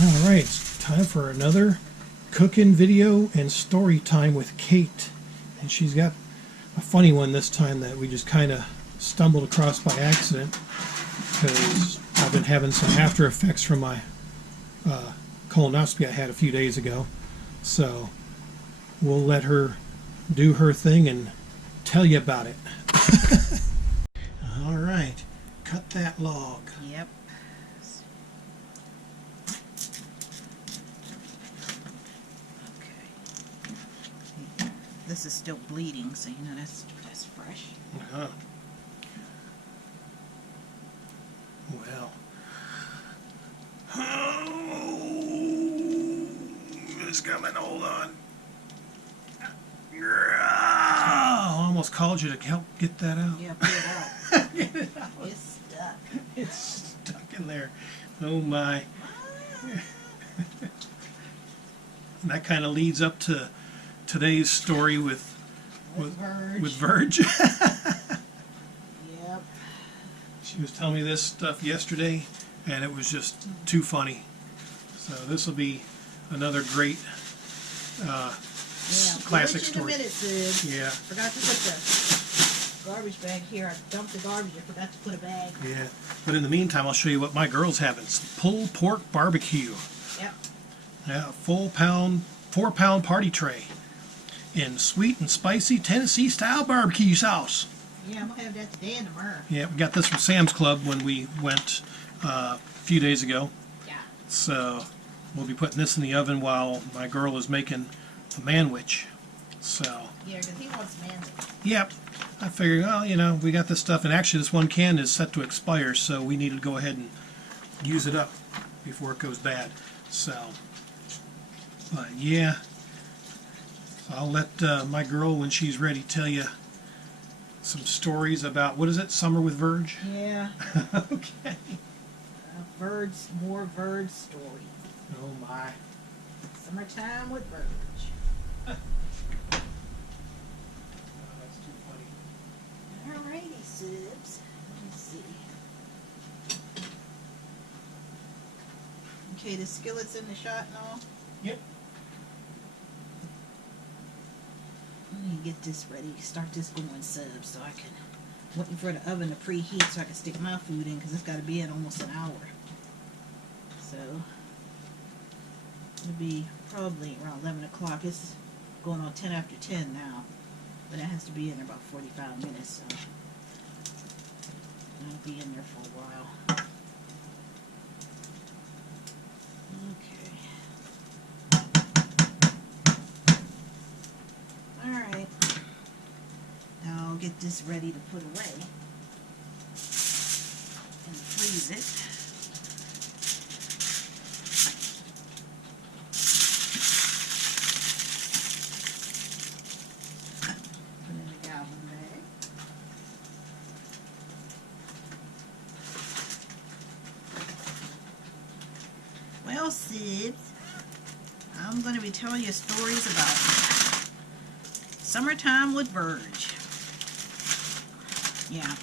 Alright, it's time for another cooking video and story time with Kate. And she's got a funny one this time that we just kind of stumbled across by accident because I've been having some after effects from my colonoscopy I had a few days ago. So we'll let her do her thing and tell you about it. Alright, cut that log. Yep. Okay. This is still bleeding, so you know that's fresh. Uh-huh. Well. Oh, it's coming. Hold on. I almost called you to help get that out. Yeah, pull it out. Get it out. It's stuck. It's stuck in there. Oh my. And that kind of leads up to today's story with Virg. Yep. She was telling me this stuff yesterday, and it was just too funny. So this will be another great classic story. In a minute, Sid. Yeah. Forgot to put the garbage bag here. I dumped the garbage. I forgot to put a bag. Yeah. But in the meantime, I'll show you what my girl's having. It's pulled pork barbecue. Yep. Yeah, 4-pound party tray in sweet and spicy Tennessee style barbecue sauce. Yeah, I'm gonna have that today and tomorrow. Yeah, we got this from Sam's Club when we went a few days ago. Yeah. So we'll be putting this in the oven while my girl is making the Manwich. So. Yeah, because he wants Manwich. Yep. I figured, well, you know, we got this stuff, and actually this one can is set to expire, so we need to go ahead and use it up before it goes bad. So, but yeah, I'll let my girl, when she's ready, tell you some stories about, what is it, Summer with Virg? Yeah. Okay. More Virg story. Oh my. Summertime with Virg. That's too funny. Alrighty, Sibs. Let me see. Okay, the skillet's in the shot and all. Yep. Let me get this ready. Start this going, Sibs, so I can. Waiting for the oven to preheat so I can stick my food in because it's got to be in almost an hour. So it'll be probably around 11 o'clock. It's going on 10 after 10 now. But it has to be in there about 45 minutes, so I'll be in there for a while. Okay. Alright. Now I'll get this ready to put away and freeze it. Well, Sid, I'm going to be telling you stories about summertime with Virg. Yeah.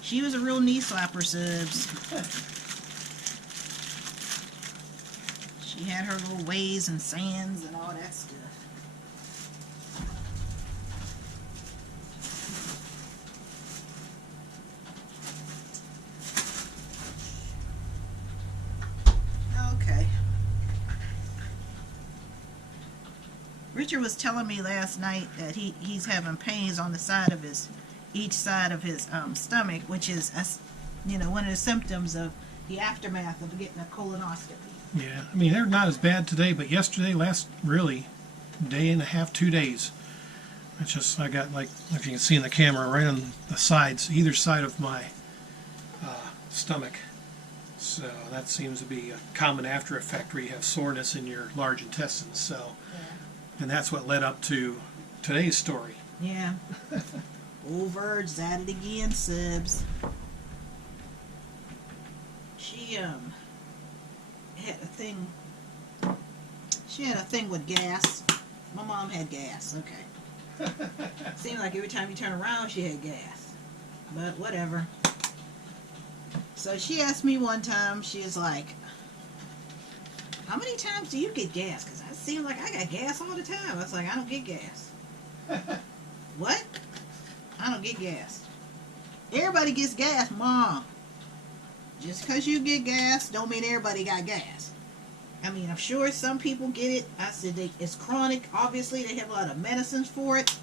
She was a real knee slapper, Sibs. She had her little ways and sands and all that stuff. Richard was telling me last night that he's having pains on the side of each side of his stomach, which is, one of the symptoms of the aftermath of getting a colonoscopy. Yeah, I mean, they're not as bad today, but yesterday, last really day and a half, 2 days. It's just, I got, like if you can see in the camera, right on the sides, either side of my stomach. So that seems to be a common after effect where you have soreness in your large intestines. So. Yeah. And that's what led up to today's story. Yeah. Old Virg's at it again, Sibs. She had a thing. She had a thing with gas. My mom had gas. Okay. Seemed like every time you turn around, she had gas. But whatever. So she asked me one time, she was like, how many times do you get gas? Because I seem like I got gas all the time. I was like, I don't get gas. What? I don't get gas. Everybody gets gas, Mom. Just because you get gas don't mean everybody got gas. I mean, I'm sure some people get it. I said it's chronic. Obviously, they have a lot of medicines for it.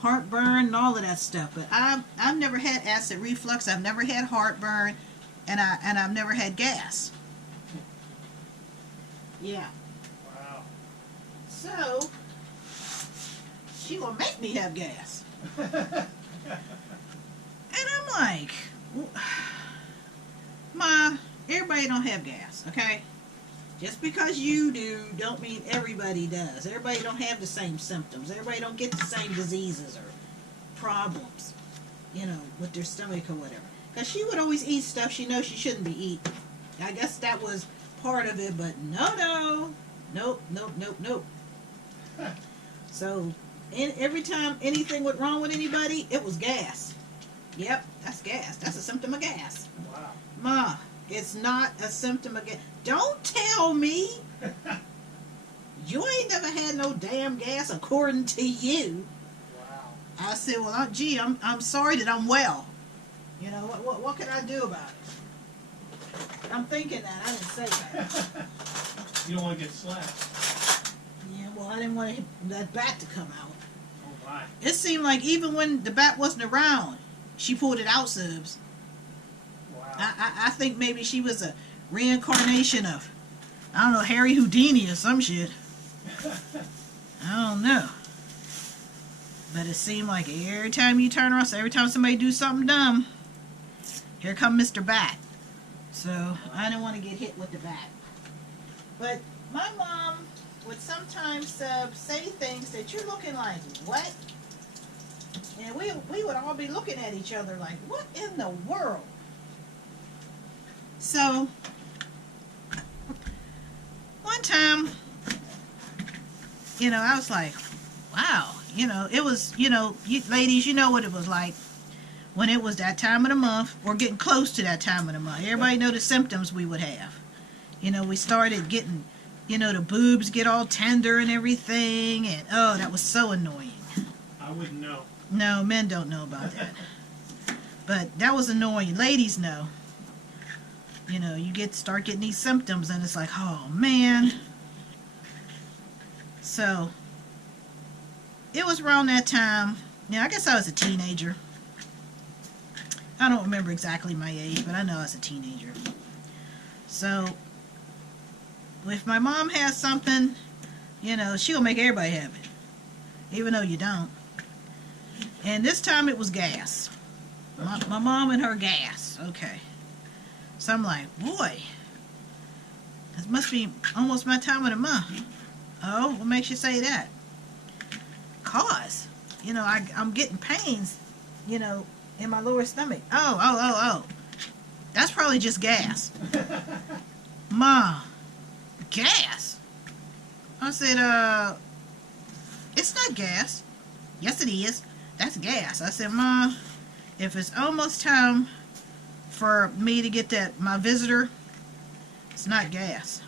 Heartburn and all of that stuff. But I've never had acid reflux. I've never had heartburn. And I've never had gas. Yeah. Wow. So, she will make me have gas. And I'm like, Ma, everybody don't have gas, okay? Just because you do, don't mean everybody does. Everybody don't have the same symptoms. Everybody don't get the same diseases or problems, you know, with their stomach or whatever. Because she would always eat stuff she knows she shouldn't be eating. I guess that was part of it, but no. Nope. So, every time anything went wrong with anybody, it was gas. Yep, that's gas. That's a symptom of gas. Wow. Ma, it's not a symptom of gas. Don't tell me. You ain't never had no damn gas according to you. Wow. I said, well, gee, I'm sorry that I'm well. You know, what can I do about it? I'm thinking that. I didn't say that. You don't want to get slapped. Yeah, well, I didn't want that bat to come out. Oh, my. It seemed like even when the bat wasn't around, she pulled it out, Subs. Wow. I think maybe she was a reincarnation of, I don't know, Harry Houdini or some shit. I don't know. But it seemed like every time you turn around, so every time somebody do something dumb, here come Mr. Bat. So I didn't want to get hit with the bat. But my mom would sometimes say things that you're looking like, what? And we would all be looking at each other like, what in the world? So, one time, you know, I was like, wow. You know, it was, you know, you ladies, you know what it was like when it was that time of the month or getting close to that time of the month. Everybody know the symptoms we would have. You know, we started getting, you know, the boobs get all tender and everything. And, oh, that was so annoying. I wouldn't know. No, men don't know about that. But that was annoying. Ladies know. You know, you start getting these symptoms and it's like, oh, man. So, it was around that time. Yeah, I guess I was a teenager. I don't remember exactly my age, but I know I was a teenager. So, if my mom has something, you know, she'll make everybody have it. Even though you don't. And this time it was gas. My mom and her gas. Okay. So I'm like, boy, this must be almost my time of the month. Oh, what makes you say that? Cause, you know, I'm getting pains, you know, in my lower stomach. Oh. That's probably just gas. Ma, gas? I said, it's not gas. Yes, it is. That's gas. I said, Ma, if it's almost time for me to get my visitor, it's not gas.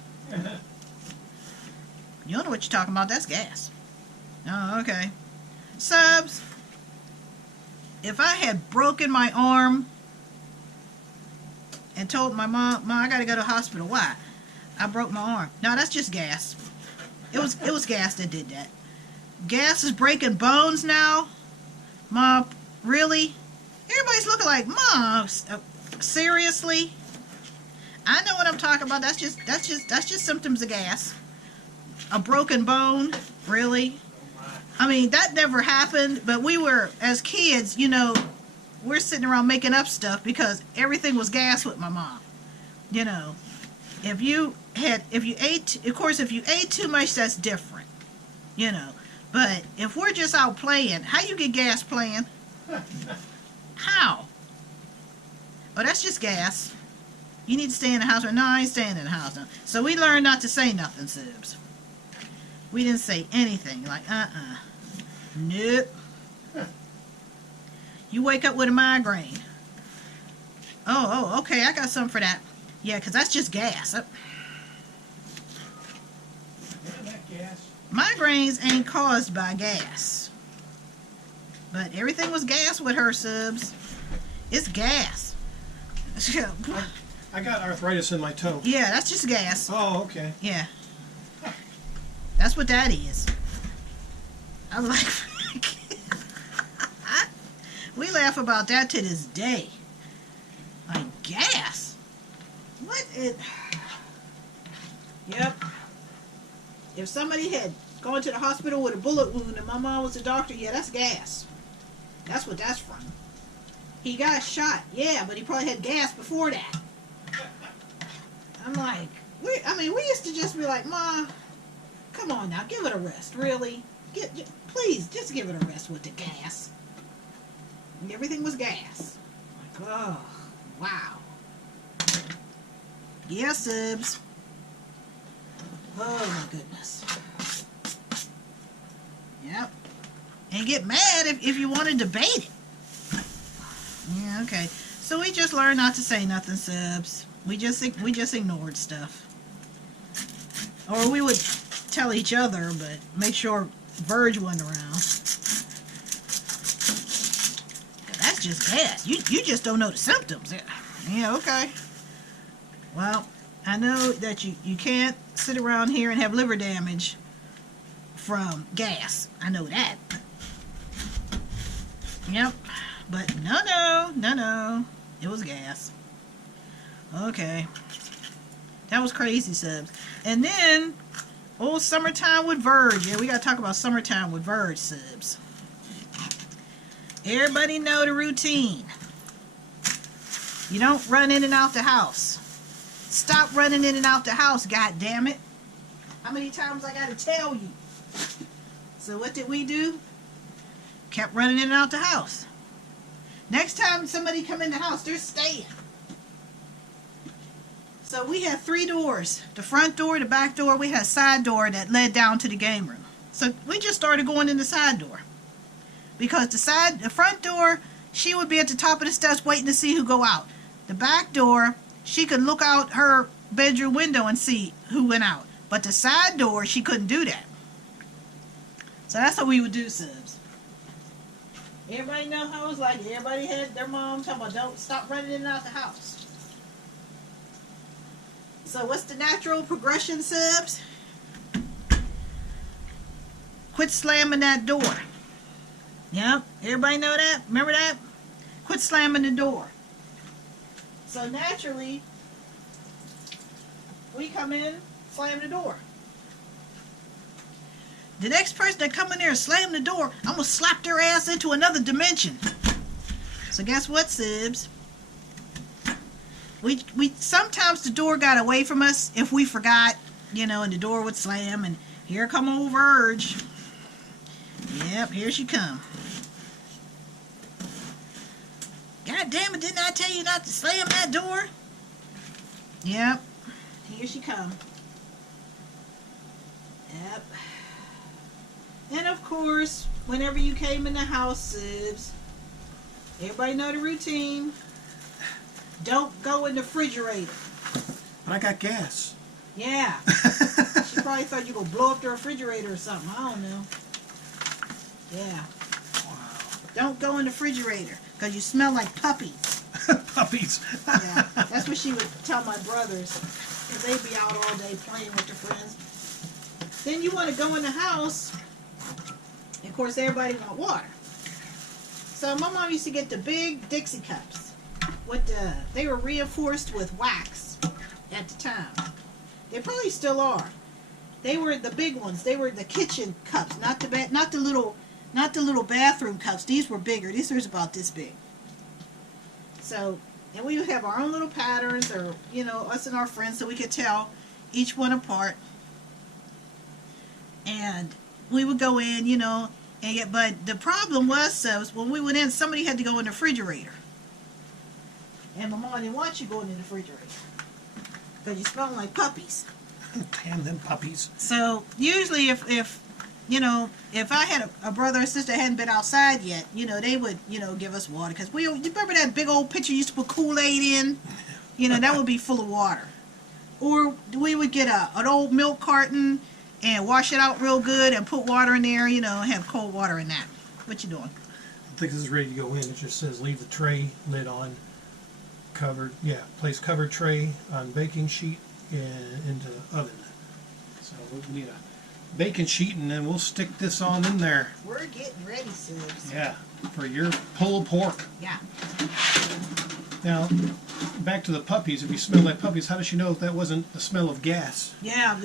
You don't know what you're talking about. That's gas. Oh, okay. Subs, if I had broken my arm and told my mom, I gotta go to the hospital. Why? I broke my arm. No, that's just gas. It was gas that did that. Gas is breaking bones now? Ma, really? Everybody's looking like, Ma, seriously? I know what I'm talking about. That's just symptoms of gas. A broken bone? Really? I mean, that never happened, but we were, as kids, you know, we're sitting around making up stuff because everything was gas with my mom. You know, if you ate, of course, if you ate too much, that's different. You know, but if we're just out playing, how you get gas playing? How? Oh, that's just gas. You need to stay in the house. No, I ain't staying in the house. No. So we learned not to say nothing, Subs. We didn't say anything. Like, Nope. You wake up with a migraine. Oh, okay, I got something for that. Yeah, because that's just gas. That gas. Migraines ain't caused by gas. But everything was gas with her, subs. It's gas. I got arthritis in my toe. Yeah, that's just gas. Oh, okay. Yeah. That's what that is. I'm like, we laugh about that to this day. Like, gas? What it... Yep. If somebody had gone to the hospital with a bullet wound and my mom was a doctor, yeah, that's gas. That's what that's from. He got shot, yeah, but he probably had gas before that. I'm like, we used to just be like, Ma, come on now, give it a rest, really? Please, just give it a rest with the gas. And everything was gas. Like, oh, wow. Yeah, subs. Oh, my goodness. Yep. And get mad if you want to debate it. Yeah, okay. So we just learned not to say nothing, subs. We just ignored stuff. Or we would tell each other, but make sure Virg wasn't around. That's just gas. You just don't know the symptoms. Yeah, okay. Well, I know that you can't sit around here and have liver damage from gas. I know that. Yep. But no. It was gas. Okay. That was crazy, subs. And then, old summertime with Virg. Yeah, we got to talk about summertime with Virg, subs. Everybody know the routine. You don't run in and out the house. Stop running in and out the house, god damn it. How many times I got to tell you? So what did we do? Kept running in and out the house. Next time somebody come in the house, they're staying. So we had 3 doors. The front door, the back door, we had a side door that led down to the game room. So we just started going in the side door. Because the front door, she would be at the top of the steps waiting to see who go out. The back door, she could look out her bedroom window and see who went out. But the side door, she couldn't do that. So that's what we would do, subs. Everybody know how it was like. Everybody had their mom talking about don't stop running in and out the house. So what's the natural progression, subs? Quit slamming that door. Yep, everybody know that? Remember that? Quit slamming the door. So naturally, we come in, slam the door. The next person that come in there and slam the door, I'm going to slap their ass into another dimension. So guess what, sibs? We sometimes the door got away from us if we forgot, and the door would slam, and here come old Virg. Yep, here she come. God damn it, didn't I tell you not to slam that door? Yep, here she come. Yep. And of course, whenever you came in the house, sibs, everybody know the routine. Don't go in the refrigerator. But I got gas. Yeah. She probably thought you were going to blow up the refrigerator or something. I don't know. Yeah. Wow. Don't go in the refrigerator because you smell like puppies. Puppies. Yeah. That's what she would tell my brothers because they'd be out all day playing with their friends. Then you want to go in the house. And of course, everybody want water. So my mom used to get the big Dixie cups. They were reinforced with wax at the time. They probably still are. They were the big ones. They were the kitchen cups, not the little bathroom cups. These were bigger. These were about this big. So, and we would have our own little patterns, or us and our friends, so we could tell each one apart. And we would go in, but the problem was when we went in, somebody had to go in the refrigerator. And my mom didn't want you going in the refrigerator because you smell like puppies. Damn them puppies. So usually if you know, if I had a brother or sister that hadn't been outside yet, you know, they would, you know, give us water. Because you remember that big old pitcher you used to put Kool-Aid in? You know, that would be full of water. Or we would get an old milk carton and wash it out real good and put water in there, you know, and have cold water in that. What you doing? I think this is ready to go in. It just says leave the tray lid on, covered. Yeah, place covered tray on baking sheet and into the oven. So we need a baking sheet, and then we'll stick this on in there. We're getting ready, Sibs. Yeah, for your pulled pork. Yeah. Now, back to the puppies. If you smell like puppies, how does she know if that wasn't the smell of gas? Yeah,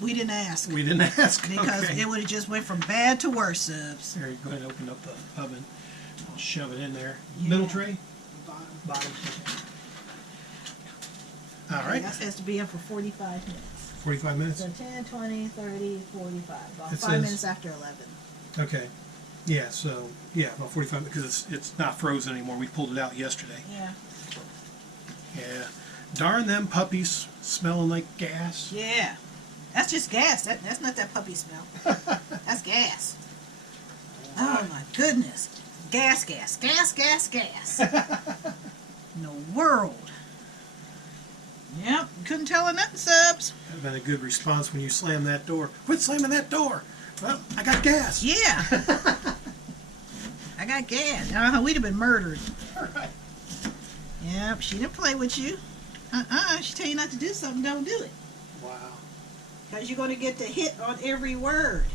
we didn't ask. We didn't ask. Because okay. it would have just went from bad to worse, Sibs. There, you go ahead and open up the oven. Shove it in there. Yeah. Middle tray? Bottom. Bottom. All right. That has to be in for 45 minutes. 45 minutes? So 10, 20, 30, 45. About It 5 says- minutes after 11. Okay. Yeah, so, yeah, about 45 because it's not frozen anymore. We pulled it out yesterday. Yeah. Yeah. Darn them puppies smelling like gas. Yeah. That's just gas. That's not that puppy smell. That's gas. Oh my goodness. Gas, gas, gas, gas, gas. In the world. Yep. Couldn't tell her nothing, Subs. That would have been a good response when you slammed that door. Quit slamming that door. Well, I got gas. Yeah. I got gas. We'd have been murdered. All right. Yep. She didn't play with you. She tell you not to do something, don't do it. Wow. Because you're going to get the hit on every word.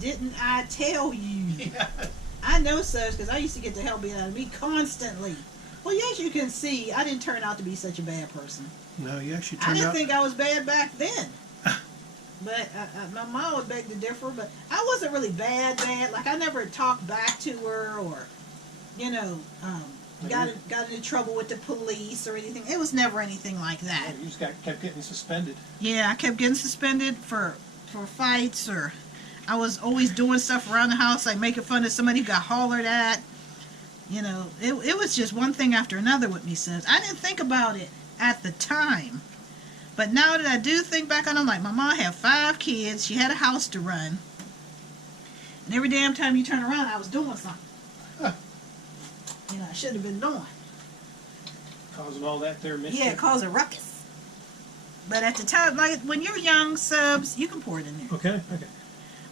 Didn't I tell you? Yeah. I know, Subs, because I used to get the hell beat out of me constantly. Well, yes, you can see, I didn't turn out to be such a bad person. No, you actually I turned didn't out... think I was bad back then. But my mom would beg to differ, but I wasn't really bad. Like, I never talked back to her or, you know, got into trouble with the police or anything. It was never anything like that. Yeah, you just kept getting suspended. Yeah, I kept getting suspended for fights, or I was always doing stuff around the house, like making fun of somebody who got hollered at. You know, it was just one thing after another with me, sis. I didn't think about it at the time. But now that I do think back on it, I'm like, my mom had 5 kids. She had a house to run. And every damn time you turn around, I was doing something. Huh. You know, I should have been doing. Causing all that there mischief. Yeah, cause a ruckus. But at the time, like, when you're young, Subs, you can pour it in there. Okay, okay.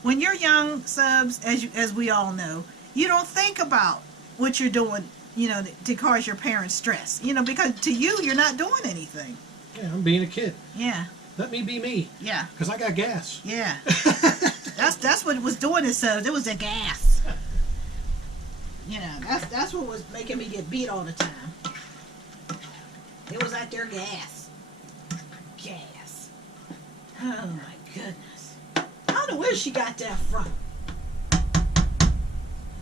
When you're young, Subs, as we all know, you don't think about what you're doing, you know, to cause your parents stress. You know, because to you, you're not doing anything. Yeah, I'm being a kid. Yeah. Let me be me. Yeah. Because I got gas. Yeah. That's what it was doing it, Subs. It was the gas. You know, that's what was making me get beat all the time. It was like their gas. Gas. Oh my goodness. I don't know where she got that from.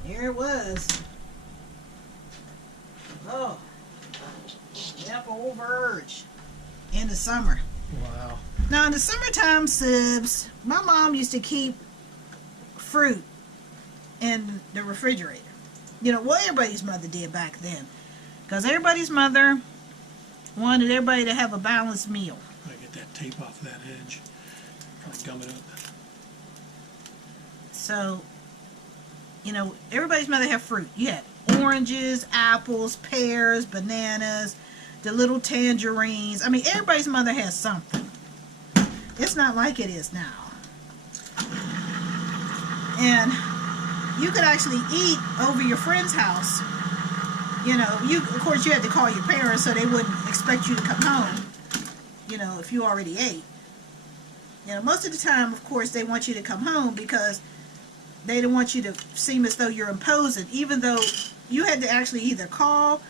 There it was. Oh. Yep, old Virg. In the summer. Wow. Now in the summertime, Sibs, my mom used to keep fruit in the refrigerator. You know, well, everybody's mother did back then. Because everybody's mother wanted everybody to have a balanced meal. I get that tape off that edge. Probably gum it up. So, you know, everybody's mother had fruit. You had oranges, apples, pears, bananas, the little tangerines. I mean, everybody's mother has something. It's not like it is now. And you could actually eat over your friend's house. You know, of course you had to call your parents so they wouldn't expect you to come home, you know, if you already ate. You know, most of the time, of course, they want you to come home because they don't want you to seem as though you're imposing, even though you had to actually either call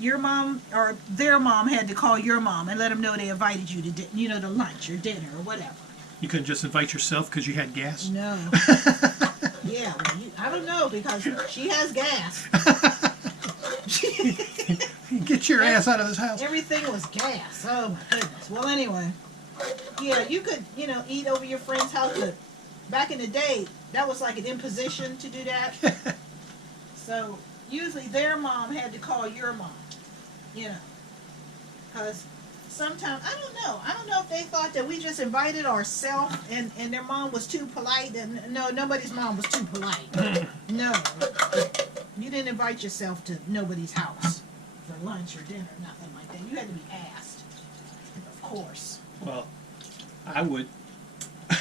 your mom or their mom had to call your mom and let them know they invited you to, you know, to lunch or dinner or whatever. You couldn't just invite yourself because you had gas? No. Yeah, well, I don't know because she has gas. Get your ass out of this house. Everything was gas. Oh my goodness. Well, anyway, yeah, you could, you know, eat over your friend's house, but back in the day, that was like an imposition to do that. So usually their mom had to call your mom, you know, because sometimes I don't know if they thought that we just invited ourselves and their mom was too polite. And no, nobody's mom was too polite. No. You didn't invite yourself to nobody's house for lunch or dinner, nothing like that. You had to be asked. Of course. Well, I would.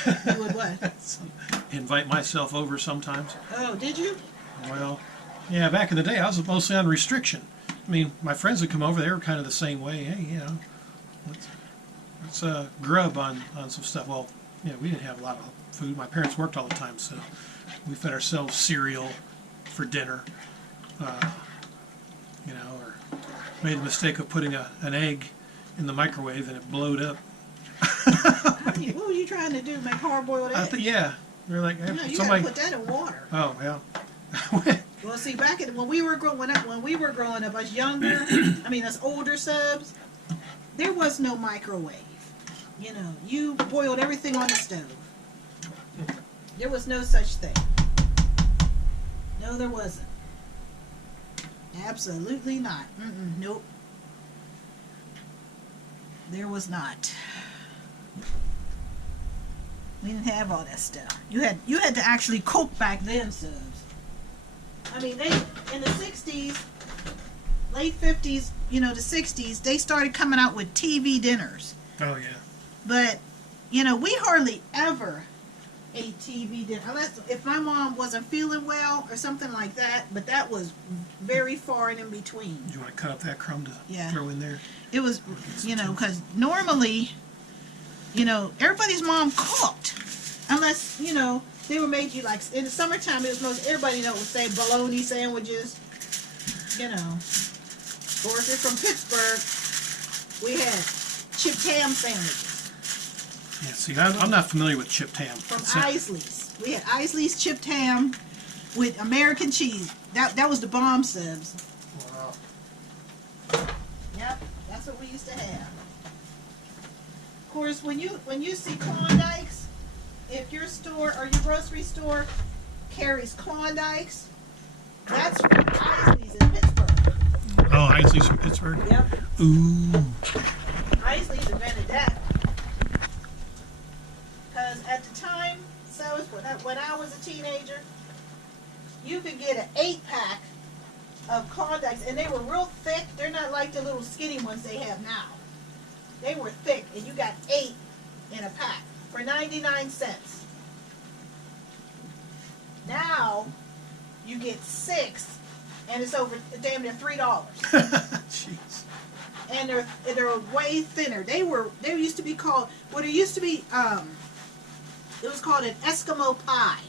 You would what? Invite myself over sometimes. Oh, did you? Well, yeah, back in the day, I was mostly on restriction. I mean, my friends would come over, they were kind of the same way. Hey, you know, let's grub on some stuff. Well, yeah, we didn't have a lot of food. My parents worked all the time, so we fed ourselves cereal for dinner. You know, or made the mistake of putting an egg in the microwave and it blowed up. What were you trying to do? Make hard-boiled eggs? Yeah. They're like, hey, No, you somebody. gotta put that in water. Oh, yeah. Well, see, back when we were growing up, us younger, I mean, us older subs, there was no microwave. You know, you boiled everything on the stove. There was no such thing. No, there wasn't. Absolutely not. Nope. There was not. We didn't have all that stuff. You had to actually cook back then, subs. I mean, they in the 60s, late 50s, you know, the 60s, they started coming out with TV dinners. Oh, yeah. But, you know, we hardly ever ate TV dinner. Unless if my mom wasn't feeling well or something like that, but that was very far and in between. Do you want to cut up that crumb to throw in there? It was, you know, because normally, you know, everybody's mom cooked. Unless, you know, they were made you like, in the summertime, it was most, everybody know would say bologna sandwiches, you know. Or if you're from Pittsburgh, we had chipped ham sandwiches. Yeah, see, I'm not familiar with chipped ham. From Isley's. We had Isley's chipped ham with American cheese. That was the bomb, subs. Wow. Yep, that's what we used to have. Of course, when you see Klondikes, if your store or your grocery store carries Klondikes, that's from Isley's in Pittsburgh. Oh, Isley's from Pittsburgh? Yep. Ooh. Isley's invented that. Because at the time, so when I was a teenager, you could get an 8-pack of Klondikes, and they were real thick. They're not like the little skinny ones they have now. They were thick, and you got 8 in a pack for 99 cents. Now, you get 6, and it's over damn near $3. Jeez. And they're way thinner. They used to be called, it used to be, it was called an Eskimo pie.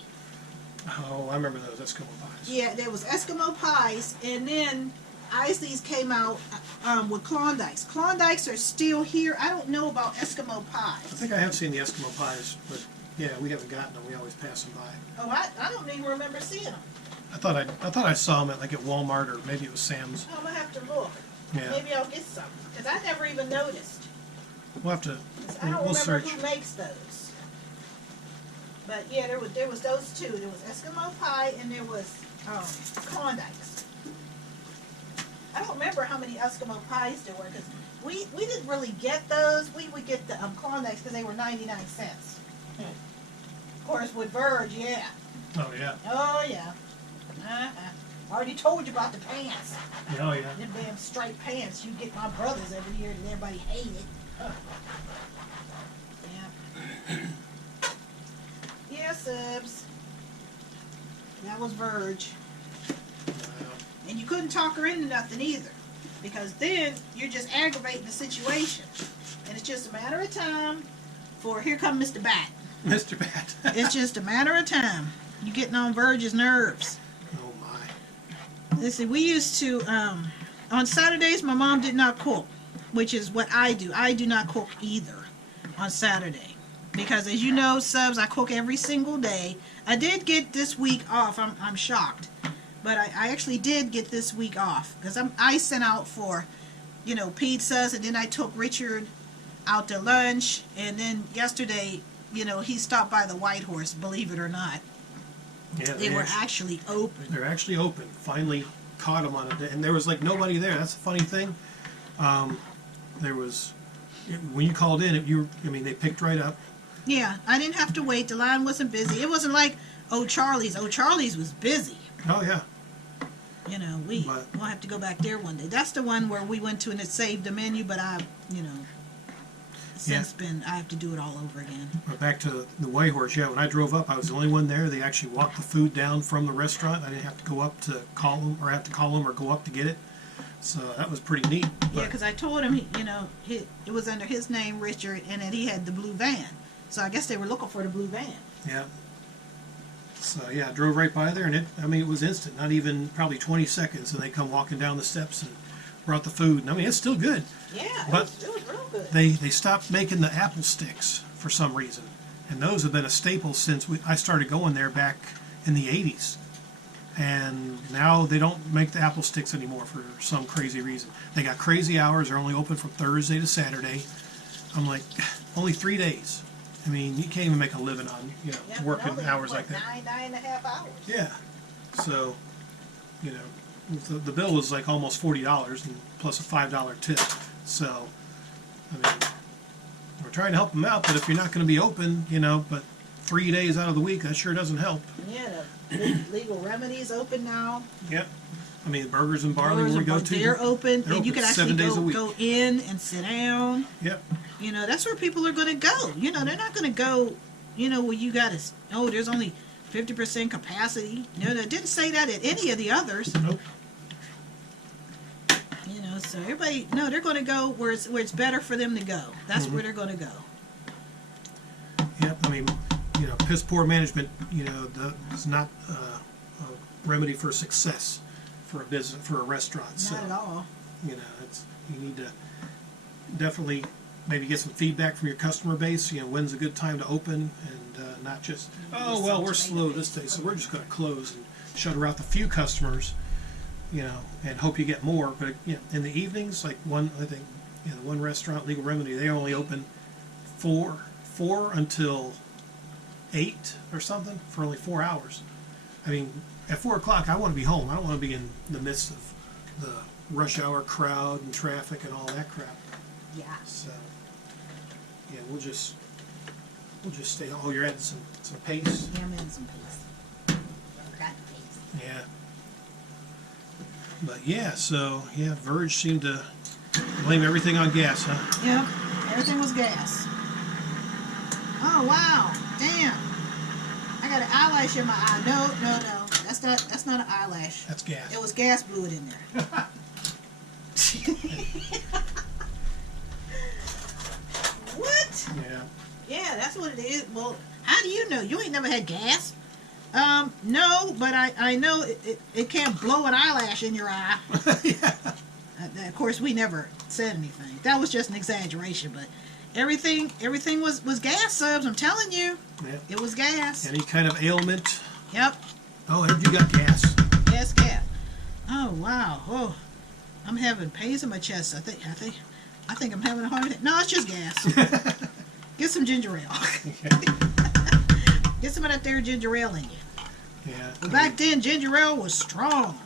Oh, I remember those Eskimo pies. Yeah, there was Eskimo pies, and then Isley's came out with Klondikes. Klondikes are still here. I don't know about Eskimo pies. I think I have seen the Eskimo pies, but yeah, we haven't gotten them. We always pass them by. Oh, I don't even remember seeing them. I thought I saw them at Walmart or maybe it was Sam's. I'm gonna have to look. Yeah. Maybe I'll get some because I never even noticed. We'll have to. I don't We'll remember search. who makes those. But yeah, there was those two. There was Eskimo pie and there was Klondikes. I don't remember how many Eskimo pies there were because we didn't really get those. We would get the Klondikes because they were 99 cents. Of course, with Virg, yeah. Oh yeah. Oh yeah. Already told you about the pants. Oh yeah. Them damn striped pants. You get my brothers every year and everybody hate it. Yeah. Yeah, subs. That was Virg. Wow. And you couldn't talk her into nothing either. Because then you're just aggravating the situation. And it's just a matter of time for here come Mr. Bat. Mr. Bat. It's just a matter of time. You're getting on Virg's nerves. Oh my. Listen, we used to, on Saturdays, my mom did not cook, which is what I do. I do not cook either on Saturday. Because as you know, subs, I cook every single day. I did get this week off. I'm shocked. But I actually did get this week off. Because I sent out for, you know, pizzas. And then I took Richard out to lunch. And then yesterday, you know, he stopped by the White Horse, believe it or not. Yeah, They were actually open. They're actually open. Finally caught them on it, and there was like nobody there. That's a funny thing. There was when you called in, I mean, they picked right up. Yeah, I didn't have to wait. The line wasn't busy. It wasn't like Charlie's. Charlie's was busy. Oh yeah. You know, we'll have to go back there one day. That's the one where we went to and it saved the menu, but I have to do it all over again. But back to the White Horse, yeah, when I drove up, I was the only one there. They actually walked the food down from the restaurant. I didn't have to go up to call them, or have to call them or go up to get it. So that was pretty neat. Yeah, because I told him, it was under his name, Richard, and that he had the blue van. So I guess they were looking for the blue van. Yeah. So yeah, I drove right by there, and it was instant. Not even probably 20 seconds, and they come walking down the steps and brought the food. And I mean, it's still good. Yeah, but it was real good. They stopped making the apple sticks for some reason, and those have been a staple since I started going there back in the 80s. And now they don't make the apple sticks anymore for some crazy reason. They got crazy hours. They're only open from Thursday to Saturday. I'm like, only 3 days. I mean, you can't even make a living on working hours like that. 9.5 hours. Yeah. So, the bill was like almost $40 and plus a $5 tip. So, I mean, we're trying to help them out, but if you're not going to be open, but 3 days out of the week, that sure doesn't help. Yeah, the Legal Remedies open now. Yep. I mean, Burgers and Barley, where we go to. They're open, they're and open you can actually go in and sit down. Yep. That's where people are going to go. They're not going to go, where you got to, there's only 50% capacity. They didn't say that at any of the others. Nope. So everybody, they're going to go where it's better for them to go. That's where they're going to go. Yep. I mean, piss poor management, is not a remedy for success for a business, for a restaurant. Not at all. You need to definitely maybe get some feedback from your customer base. When's a good time to open, and not just we're slow this day, so we're just going to close and shutter out the few customers, and hope you get more. But in the evenings, like the one restaurant, Legal Remedy, they only open 4 until 8 or something for only 4 hours. I mean, at 4 o'clock, I want to be home. I don't want to be in the midst of the rush hour crowd and traffic and all that crap. Yeah. So, yeah, we'll just stay. Oh, you're adding some paste. Yeah, I'm adding some paste. I forgot the paste. Yeah. But yeah, Virg seemed to blame everything on gas, huh? Yep, everything was gas. Oh wow, damn! I got an eyelash in my eye. No, that's not an eyelash. That's gas. It was gas fluid in there. What? Yeah. Yeah, that's what it is. Well, how do you know? You ain't never had gas. No, but I know it can't blow an eyelash in your eye. Yeah. Of course, we never said anything. That was just an exaggeration, but everything was gas subs. I'm telling you, It was gas. Any kind of ailment? Yep. Oh, you got gas. Gas. Oh wow. Oh, I'm having pains in my chest. I think I'm having a heart attack. No, it's just gas. Get some ginger ale. Get some of that there ginger ale in you. Yeah. But back then, ginger ale was strong.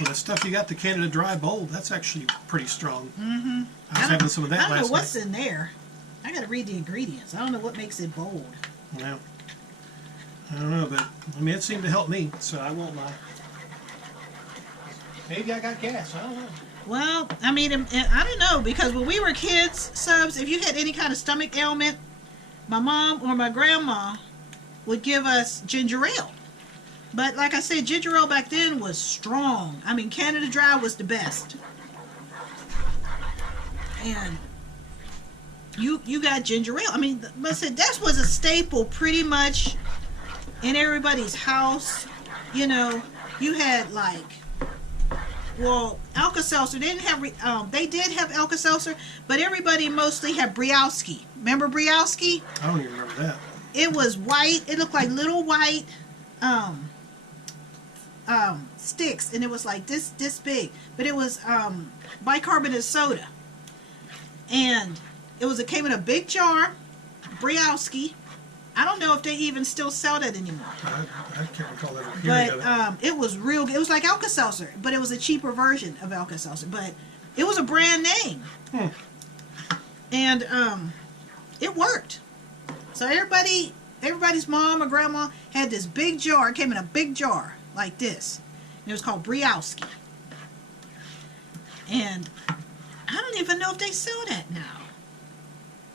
Well, the stuff you got, the Canada Dry Bold, that's actually pretty strong. Mm-hmm. I was having some of that last night. I don't know what's in there. I got to read the ingredients. I don't know what makes it bold. Yeah. I don't know, but I mean, it seemed to help me, so I won't lie. Maybe I got gas. I don't know. Well, I mean, I don't know, because when we were kids, subs, if you had any kind of stomach ailment, my mom or my grandma would give us ginger ale. But like I said, ginger ale back then was strong. I mean, Canada Dry was the best. And you got ginger ale. I mean, but I said that was a staple pretty much in everybody's house. You had like, well, Alka-Seltzer. They didn't have. They did have Alka-Seltzer, but everybody mostly had Briowski. Remember Briowski? I don't even remember that. It was white. It looked like little white sticks, and it was like this big. But it was bicarbonate soda, and it came in a big jar, Briowski. I don't know if they even still sell that anymore. I can't recall ever hearing of it. It was real. It was like Alka-Seltzer, but it was a cheaper version of Alka-Seltzer. But it was a brand name. And it worked. So everybody's mom or grandma had this big jar. It came in a big jar like this. And it was called Briowski. And I don't even know if they sell that now.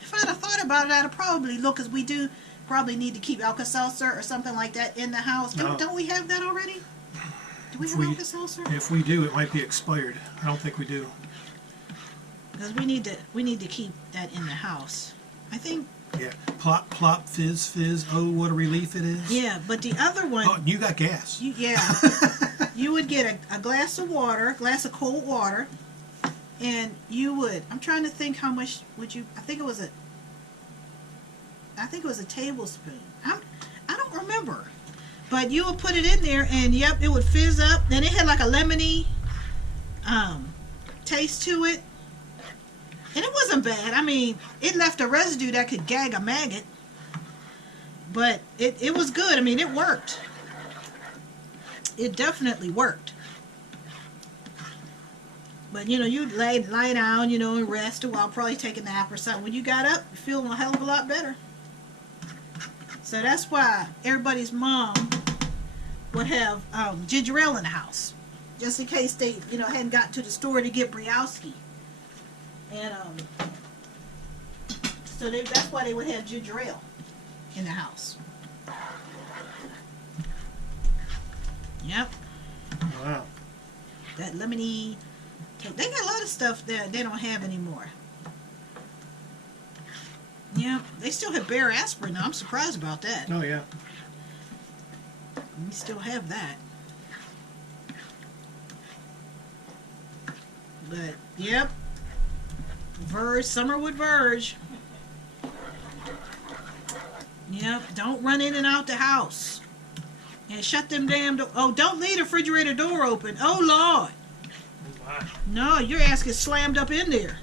If I'd have thought about it, I'd have probably looked, because we do probably need to keep Alka-Seltzer or something like that in the house. No. Don't we have that already? Do we have Alka-Seltzer? If we do, it might be expired. I don't think we do. Because we need to keep that in the house. I think. Yeah. Plop, plop, fizz, fizz. Oh, what a relief it is. Yeah, but the other one. Oh, you got gas. You would get a glass of water, a glass of cold water, and you would. I'm trying to think how much would you. I think it was a tablespoon. I don't remember. But you would put it in there, and yep, it would fizz up. Then it had like a lemony taste to it. And it wasn't bad. I mean, it left a residue that could gag a maggot. But it was good. I mean, it worked. It definitely worked. But, you'd lie down, and rest a while, probably take a nap or something. When you got up, you feel a hell of a lot better. So that's why everybody's mom would have ginger ale in the house. Just in case they, hadn't got to the store to get Briowski. And so that's why they would have ginger ale in the house. Yep. Wow. That lemony. They got a lot of stuff that they don't have anymore. Yeah, they still have Bear aspirin. I'm surprised about that. Oh, yeah. We still have that. But, yep. Virg, summer with Virg. Yep, don't run in and out the house. And shut them damn doors. Oh, don't leave the refrigerator door open. Oh, Lord. Wow. No, your ass gets slammed up in there.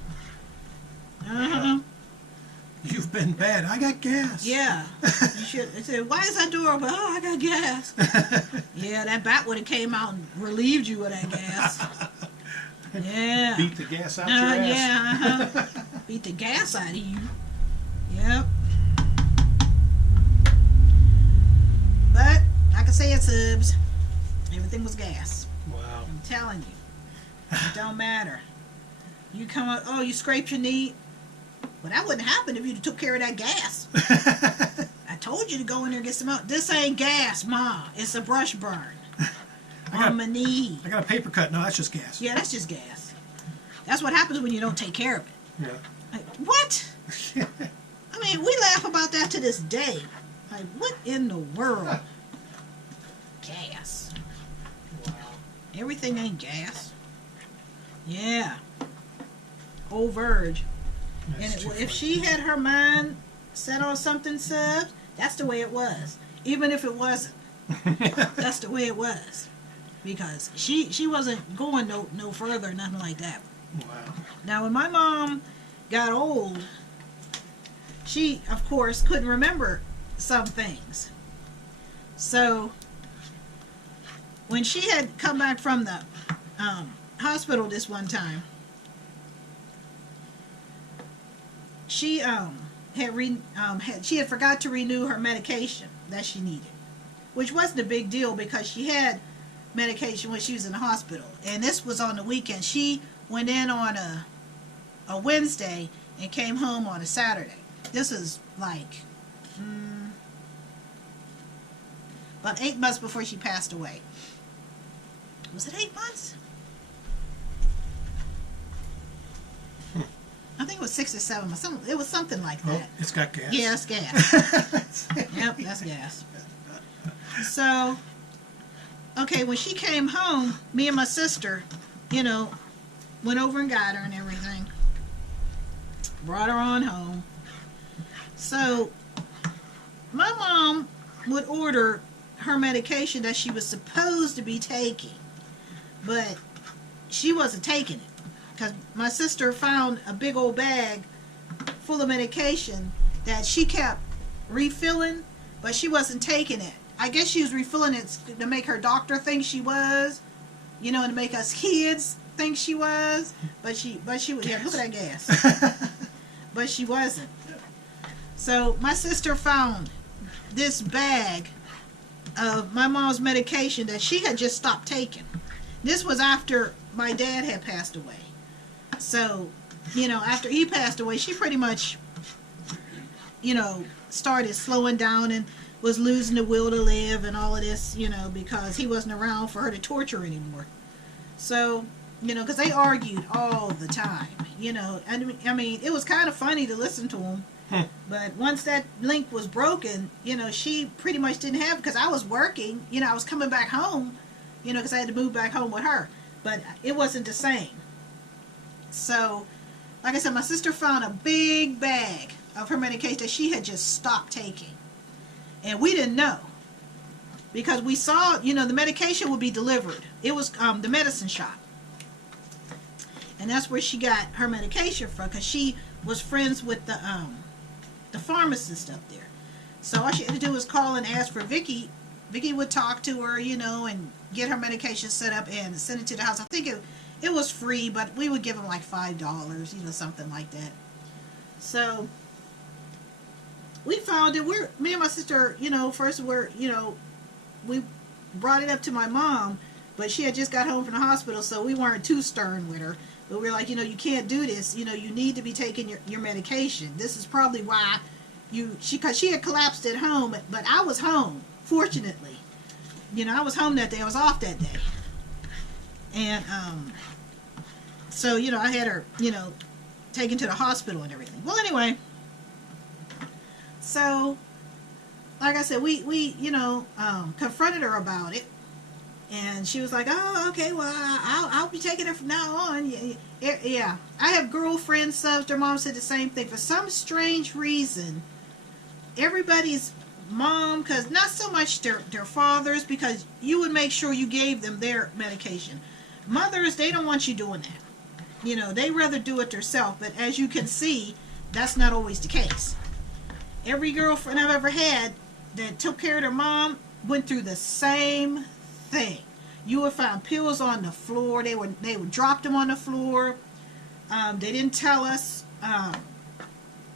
Uh-huh. You've been bad. I got gas. Yeah. You should say, why is that door open? Oh, I got gas. Yeah, that bat would have came out and relieved you of that gas. Yeah. Beat the gas out your ass. Yeah, beat the gas out of you. Yep. But, like I say, subs, everything was gas. Wow. I'm telling you. It don't matter. You come up, oh, you scraped your knee. Well, that wouldn't happen if you took care of that gas. I told you to go in there and get some out. This ain't gas, Ma. It's a brush burn. On my knee. I got a paper cut. No, that's just gas. Yeah, that's just gas. That's what happens when you don't take care of it. Yeah. Like, what? I mean, we laugh about that to this day. Like, what in the world? Gas. Wow. Everything ain't gas. Yeah. Old Virg. And if she had her mind set on something, subs, that's the way it was. Even if it wasn't. That's the way it was. Because she wasn't going no further, nothing like that. Wow. Now, when my mom got old, she, of course, couldn't remember some things. So, when she had come back from the hospital this one time, she had forgot to renew her medication that she needed, which wasn't a big deal because she had medication when she was in the hospital, and this was on the weekend. She went in on a Wednesday and came home on a Saturday. This is like about 8 months before she passed away. Was it 8 months? I think it was 6 or 7 months. It was something like that. Oh, it's got gas. Yeah, it's gas. Yep, that's gas. So, okay, when she came home, me and my sister, went over and got her and everything. Brought her on home. So, my mom would order her medication that she was supposed to be taking, but she wasn't taking it. Because my sister found a big old bag full of medication that she kept refilling, but she wasn't taking it. I guess she was refilling it to make her doctor think she was, and to make us kids think she was. But she yeah, look at that gas. but she wasn't. So my sister found this bag of my mom's medication that she had just stopped taking. This was after my dad had passed away. So, you know, after he passed away, she pretty much, you know, started slowing down and was losing the will to live and all of this, you know, because he wasn't around for her to torture anymore. So, you know, because they argued all the time, you know. And I mean, it was kind of funny to listen to them. But once that link was broken, you know, she pretty much didn't have, because I was working, you know, I was coming back home, you know, because I had to move back home with her. But it wasn't the same. So, like I said, my sister found a big bag of her medication that she had just stopped taking. And we didn't know. Because we saw, you know, the medication would be delivered. It was the medicine shop. And that's where she got her medication from, because she was friends with the pharmacist up there. So all she had to do was call and ask for Vicky. Vicky would talk to her, you know, and get her medication set up and send it to the house. I think it was free, but we would give them like $5, you know, something like that. So we found it. Me and my sister, you know, first we brought it up to my mom, but she had just got home from the hospital, so we weren't too stern with her. But we were like, you know, you can't do this. You know, you need to be taking your medication. This is probably why because she had collapsed at home, but I was home, fortunately. You know, I was home that day. I was off that day. And so, you know, I had her, you know, taken to the hospital and everything. Well, anyway, so, like I said, we you know, confronted her about it. And she was like, oh, okay, well, I'll be taking it from now on. Yeah. I have girlfriends, subs, their mom said the same thing. For some strange reason, everybody's mom, because not so much their fathers, because you would make sure you gave them their medication. Mothers, they don't want you doing that. You know, they rather do it themselves. But as you can see, that's not always the case. Every girlfriend I've ever had that took care of their mom went through the same thing. You would find pills on the floor. They would drop them on the floor. They didn't tell us.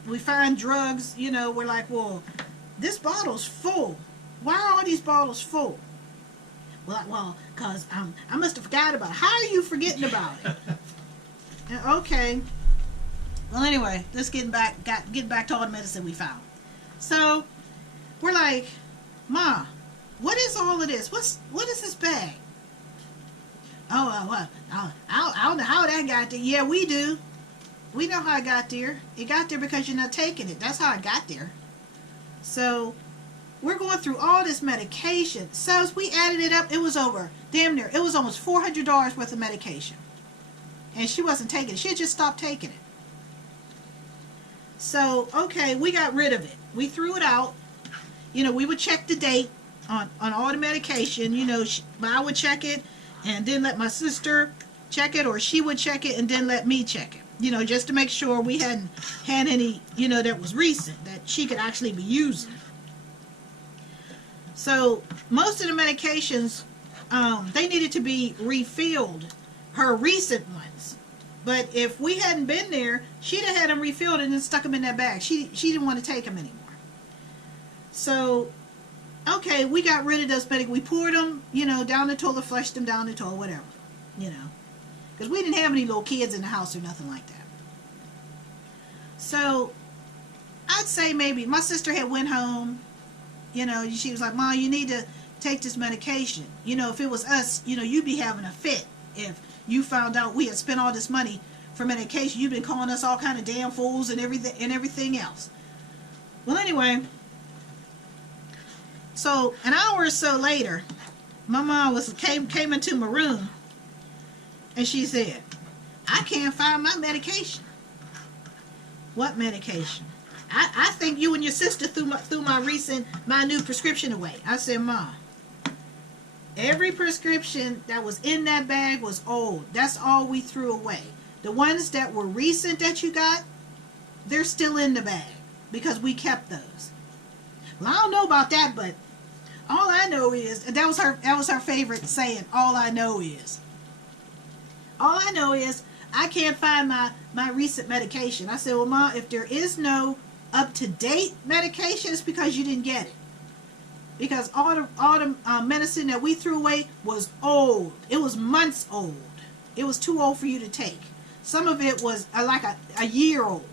We find drugs. You know, we're like, well, this bottle's full. Why are all these bottles full? Well, cause I must have forgot about it. How are you forgetting about it? Okay. Well, anyway, let's get back to all the medicine we found. So we're like, Ma, what is all of this? What is this bag? Oh, well, I don't know how that got there. Yeah, we do. We know how it got there. It got there because you're not taking it. That's how it got there. So we're going through all this medication. So as we added it up, it was over, damn near, it was almost $400 worth of medication. And she wasn't taking it. She had just stopped taking it. So, okay, we got rid of it. We threw it out. You know, we would check the date on all the medication. You know, I would check it and then let my sister check it, or she would check it and then let me check it. You know, just to make sure we hadn't had any, you know, that was recent, that she could actually be using. So, most of the medications, they needed to be refilled, her recent ones. But if we hadn't been there, she'd have had them refilled and then stuck them in that bag. She didn't want to take them anymore. So, okay, we got rid of those medications. We poured them, you know, down the toilet, flushed them down the toilet, whatever, you know. Because we didn't have any little kids in the house or nothing like that. So, I'd say maybe, my sister had went home, you know, she was like, Mom, you need to take this medication. You know, if it was us, you know, you'd be having a fit if you found out we had spent all this money for medication. You've been calling us all kind of damn fools and everything else. Well, anyway, so an hour or so later, my mom came into my room and she said, I can't find my medication. What medication? I think you and your sister threw my new prescription away. I said, Ma, every prescription that was in that bag was old. That's all we threw away. The ones that were recent that you got, they're still in the bag because we kept those. Well, I don't know about that, but all I know is, and that was her favorite saying, all I know is I can't find my recent medication. I said, well, Ma, if there is no up-to-date medication, it's because you didn't get it. Because all the medicine that we threw away was old. It was months old. It was too old for you to take. Some of it was like a year old.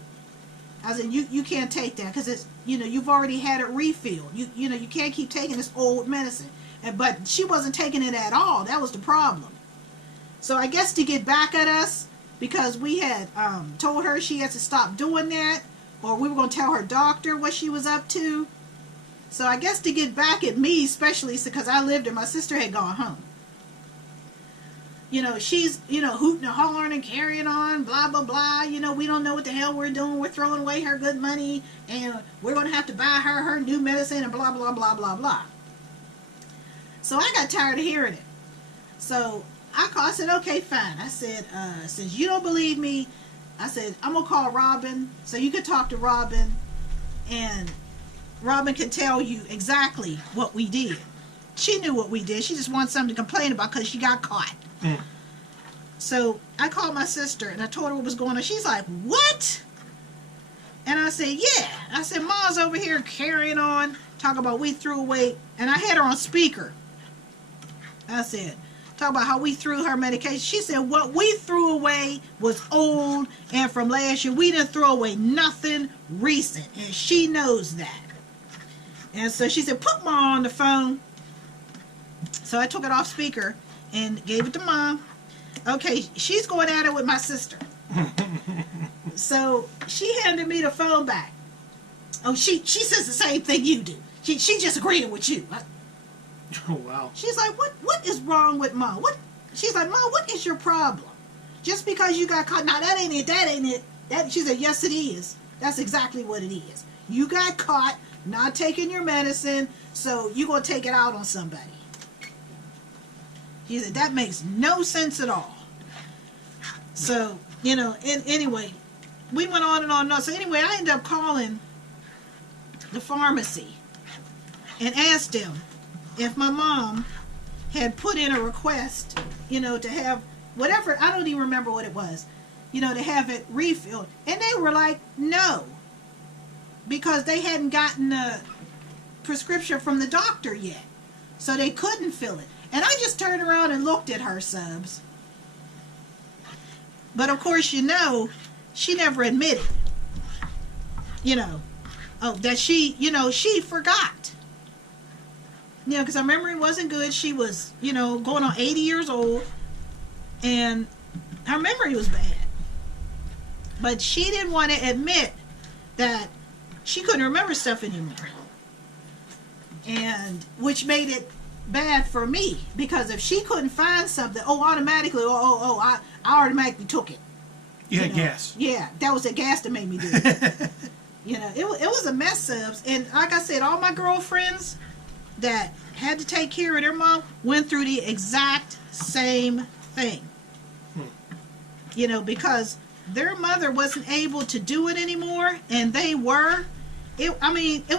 I said, you can't take that because it's, you've already had it refilled. You can't keep taking this old medicine. But she wasn't taking it at all. That was the problem. So I guess to get back at us, because we had told her she had to stop doing that, or we were going to tell her doctor what she was up to. So I guess to get back at me, especially because I lived there, my sister had gone home. She's, hooting and hollering and carrying on, blah, blah, blah. We don't know what the hell we're doing. We're throwing away her good money, and we're going to have to buy her new medicine, and blah, blah, blah, blah, blah. So I got tired of hearing it. So I called, I said, okay, fine. I said, since you don't believe me, I said, I'm going to call Robin so you can talk to Robin, and Robin can tell you exactly what we did. She knew what we did. She just wanted something to complain about because she got caught. Mm. So I called my sister and I told her what was going on. She's like, what? And I said, yeah. I said, Ma's over here carrying on, talking about we threw away. And I had her on speaker. I said, talk about how we threw her medication. She said, what we threw away was old and from last year. We didn't throw away nothing recent. And she knows that. And so she said, put Ma on the phone. So I took it off speaker and gave it to Mom. Okay, she's going at it with my sister. So she handed me the phone back. Oh, she says the same thing you do. She just agreeing with you. Oh, wow. She's like, what is wrong with Ma? She's like, Ma, what is your problem? Just because you got caught. No, that ain't it. She said, yes, it is. That's exactly what it is. You got caught not taking your medicine, so you're going to take it out on somebody. She said, that makes no sense at all. So, anyway, we went on and on and on. So anyway, I ended up calling the pharmacy and asked them if my mom had put in a request, to have whatever, I don't even remember what it was, to have it refilled. And they were like, no, because they hadn't gotten a prescription from the doctor yet. So they couldn't fill it. And I just turned around and looked at her, Subs. But of course, she never admitted, that she forgot. Because her memory wasn't good. She was, going on 80 years old. And her memory was bad. But she didn't want to admit that she couldn't remember stuff anymore. And which made it bad for me, because if she couldn't find something, automatically, I automatically took it. You had gas. Yeah, that was the gas that made me do it. It was a mess, Subs. And like I said, all my girlfriends that had to take care of their mom went through the exact same thing. Because their mother wasn't able to do it anymore, and they were. It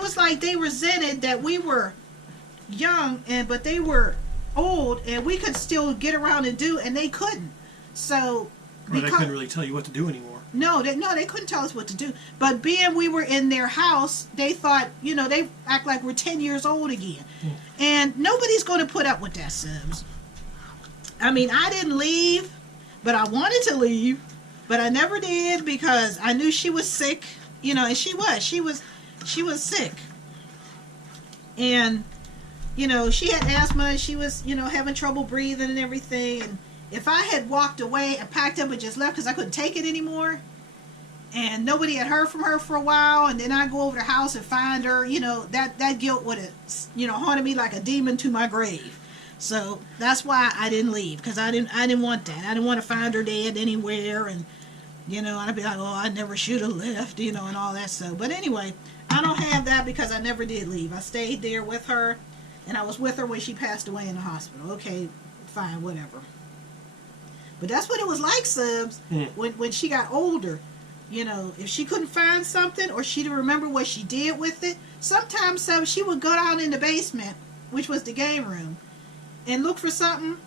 was like they resented that we were young, but they were old, and we could still get around and do, and they couldn't. So they couldn't really tell you what to do anymore. No, they couldn't tell us what to do. But being we were in their house, they thought, they act like we're 10 years old again. And nobody's going to put up with that, Subs. I didn't leave, but I wanted to leave, but I never did because I knew she was sick, and she was sick. And she had asthma, and she was, having trouble breathing and everything. And if I had walked away and packed up and just left because I couldn't take it anymore, and nobody had heard from her for a while, and then I go over to the house and find her, that guilt would have, haunted me like a demon to my grave. So that's why I didn't leave, because I didn't want that. I didn't want to find her dead anywhere, and I'd be like, I never should have left, and all that stuff. But anyway, I don't have that because I never did leave. I stayed there with her. And I was with her when she passed away in the hospital. Okay, fine, whatever. But that's what it was like, Subs, when she got older. If she couldn't find something or she didn't remember what she did with it, sometimes, Subs, she would go down in the basement, which was the game room, and look for something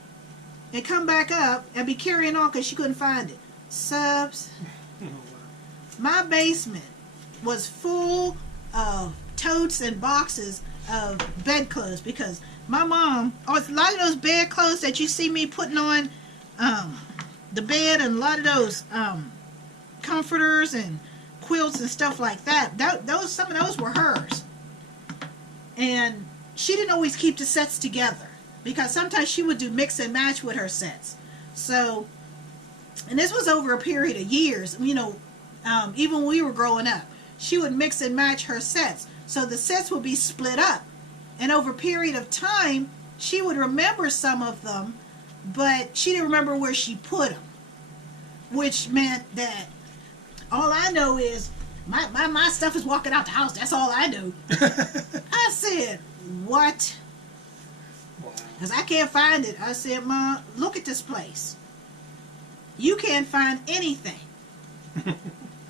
and come back up and be carrying on because she couldn't find it. Subs, Oh, wow. my basement was full of totes and boxes of bedclothes because my mom, a lot of those bedclothes that you see me putting on the bed, and a lot of those comforters and quilts and stuff like that, some of those were hers. And she didn't always keep the sets together because sometimes she would do mix and match with her sets. So, and this was over a period of years, you know, even when we were growing up, she would mix and match her sets. So the sets would be split up. And over a period of time, she would remember some of them, but she didn't remember where she put them. Which meant that all I know is my stuff is walking out the house. That's all I do. I said, what? Wow. Because I can't find it. I said, Mom, look at this place. You can't find anything.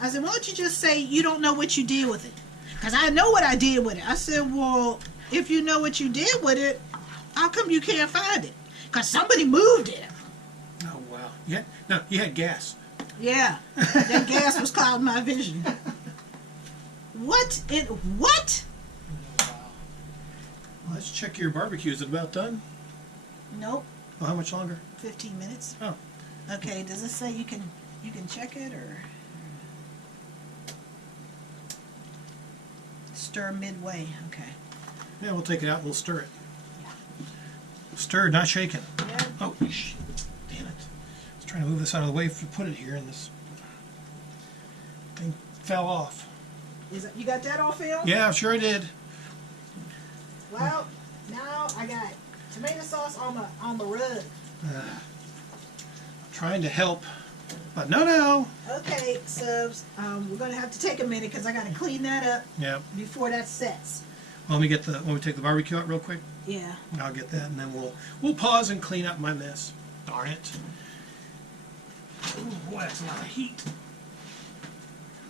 I said, why don't you just say you don't know what you did with it? Because I know what I did with it. I said, well, if you know what you did with it, how come you can't find it? Because somebody moved it. Oh, wow. Yeah. No, you had gas. Yeah. That gas was clouding my vision. What? What? Wow. Well, let's check your barbecue. Is it about done? Nope. Well, how much longer? 15 minutes. Oh. Okay, does it say you can check it or stir midway? Okay. Yeah, we'll take it out and we'll stir it. Stir, not shaken. Yeah. Oh, shit. Damn it. I was trying to move this out of the way to put it here, and this thing fell off. You got that all filled? Yeah, sure I did. Well, now I got tomato sauce on the rug. Trying to help, but no. Okay, subs. We're gonna have to take a minute because I gotta clean that up Yeah. before that sets. Let me get when we take the barbecue out real quick. Yeah. I'll get that, and then we'll pause and clean up my mess. Darn it. Ooh, boy, that's a lot of heat.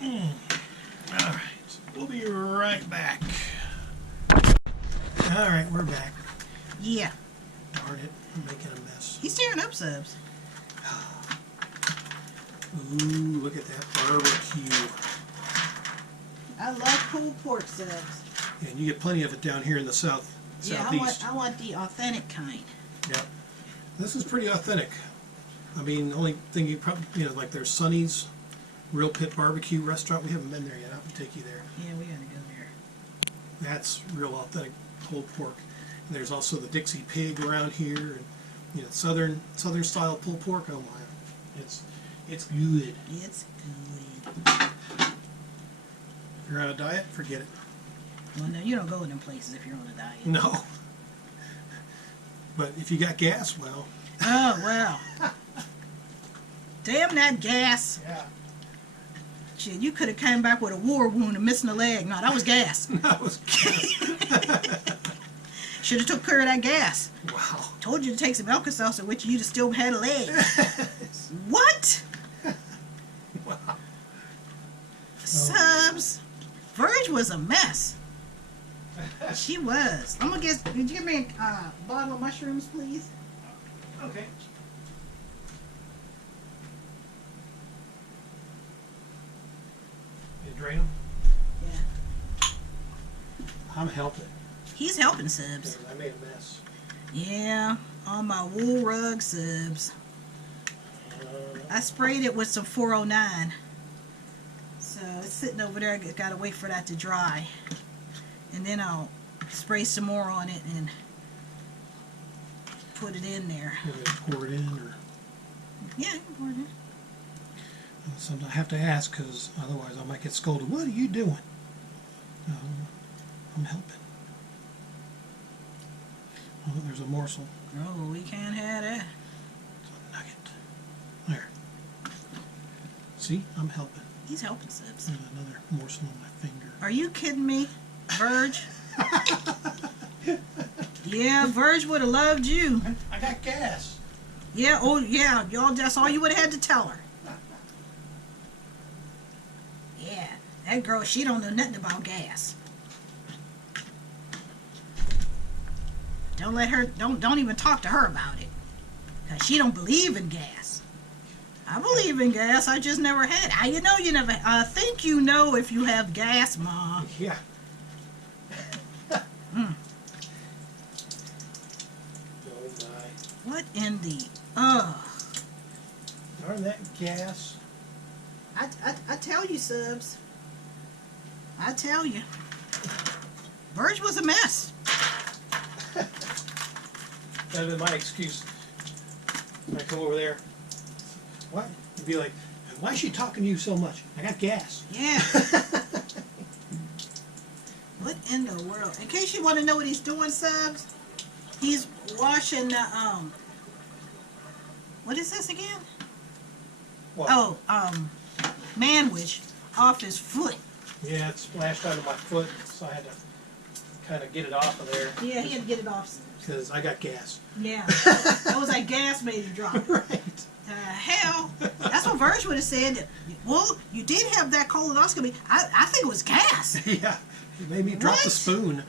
All right, we'll be right back. All right, we're back. Yeah. Darn it, I'm making a mess. He's tearing up subs. Ooh, look at that barbecue. I love pulled pork subs. Yeah, and you get plenty of it down here in the southeast. I want the authentic kind. Yeah, this is pretty authentic. I mean, the only thing you probably, like there's Sonny's Real Pit Barbecue Restaurant. We haven't been there yet. I'll have to take you there. Yeah, we gotta go there. That's real authentic pulled pork. And there's also the Dixie Pig around here, and southern style pulled pork. Oh my, it's good. It's good. If you're on a diet, forget it. Well, no, you don't go in them places if you're on a diet. No. But if you got gas, well. Oh, well. Damn that gas. Yeah. Shit, you could have came back with a war wound and missing a leg. No, that was gas. That was gas. Should have took care of that gas. Wow. Told you to take some Alka-Seltzer, which you'd have still had a leg. What? Wow. Subs. Virg was a mess. She was. I'm gonna get. Could you give me a bottle of mushrooms, please? Okay. You drain them? Yeah. I'm helping. He's helping subs. I made a mess. Yeah, on my wool rug subs. I sprayed it with some 409. So it's sitting over there. I gotta wait for that to dry. And then I'll spray some more on it and put it in there. You want me to pour it in, or Yeah, you can pour it in. sometimes I have to ask because otherwise I might get scolded. What are you doing? I'm helping. Oh, there's a morsel. Oh, we can't have that. It's a nugget. There. See, I'm helping. He's helping subs. There's another morsel on my finger. Are you kidding me, Virg? Yeah, Virg would have loved you. I got gas. Yeah, oh yeah, y'all. That's all you would have had to tell her. Yeah, that girl, she don't know nothing about gas. Don't let her. Don't even talk to her about it, 'cause she don't believe in gas. I believe in gas. I just never had it. You never. I think you know if you have gas, Ma. Yeah. Mm. Oh my. What in the? Darn that gas. I tell you, Subs. I tell you. Virg was a mess. That'd be my excuse. When I come over there. What? You'd be like, why is she talking to you so much? I got gas. Yeah. What in the world? In case you want to know what he's doing, Subs, he's washing the what is this again? What? Oh, Manwich off his foot. Yeah, it splashed out of my foot, so I had to kind of get it off of there. Yeah, he had to get it off. Because I got gas. Yeah, that was like gas made you drop it. Right. Hell, that's what Virg would have said. Well, you did have that colonoscopy. I think it was gas. Yeah, it made me drop the What? spoon.